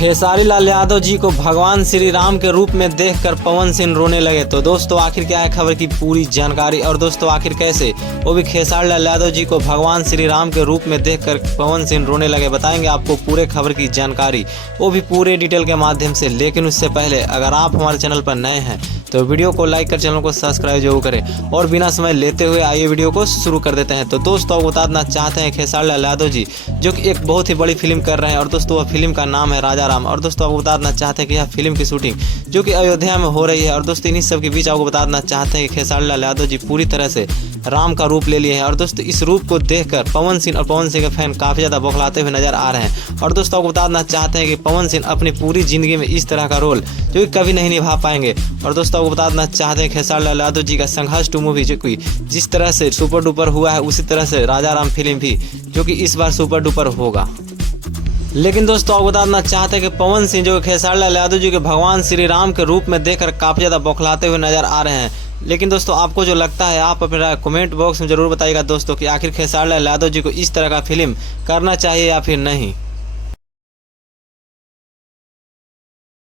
खेसारी लाल यादव जी को भगवान श्री राम के रूप में देखकर पवन सिंह रोने लगे। तो दोस्तों आखिर क्या है खबर की पूरी जानकारी, और दोस्तों आखिर कैसे वो भी खेसारी लाल यादव जी को भगवान श्री राम के रूप में देखकर पवन सिंह रोने लगे, बताएंगे आपको पूरे खबर की जानकारी, वो भी पूरे डिटेल के माध्यम से। लेकिन उससे पहले अगर आप हमारे चैनल पर नए हैं तो वीडियो को लाइक कर चैनल को सब्सक्राइब जरूर करें, और बिना समय लेते हुए आइए वीडियो को शुरू कर देते हैं। तो दोस्तों आपको बता देना चाहते हैं खेसारी लाल यादव जी जो कि एक बहुत ही बड़ी फिल्म कर रहे हैं, और दोस्तों वह फिल्म का नाम है राजा राम। और दोस्तों आपको बता देना चाहते हैं कि यह फिल्म की शूटिंग जो कि अयोध्या में हो रही है, और दोस्तों इन्हीं सब के बीच आपको बता देना चाहते हैं कि खेसारी लाल यादव जी पूरी तरह से राम का रूप ले लिए हैं। और दोस्तों इस रूप को देखकर पवन सिंह और पवन सिंह के फैन काफ़ी ज़्यादा बौखलाते हुए नजर आ रहे हैं। और दोस्तों आपको बता देना चाहते हैं कि पवन सिंह अपनी पूरी ज़िंदगी में इस तरह का रोल जो कि कभी नहीं निभा पाएंगे। और दोस्तों आपको बता देना चाहते हैं खेसारी लाल यादव जी का संघर्ष 2 मूवी जो कि जिस तरह से सुपर डुपर हुआ है, उसी तरह से राजा राम फिल्म भी जो कि इस बार सुपर डुपर होगा। लेकिन दोस्तों आपको बता देना चाहते हैं कि पवन सिंह जो खेसारी लाल यादव जी के भगवान श्री राम के रूप में देखकर काफ़ी ज़्यादा बौखलाते हुए नजर आ रहे हैं। लेकिन दोस्तों आपको जो लगता है आप अपना कमेंट बॉक्स में ज़रूर बताइएगा दोस्तों कि आखिर खेसारी लाल यादव जी को इस तरह का फिल्म करना चाहिए या फिर नहीं।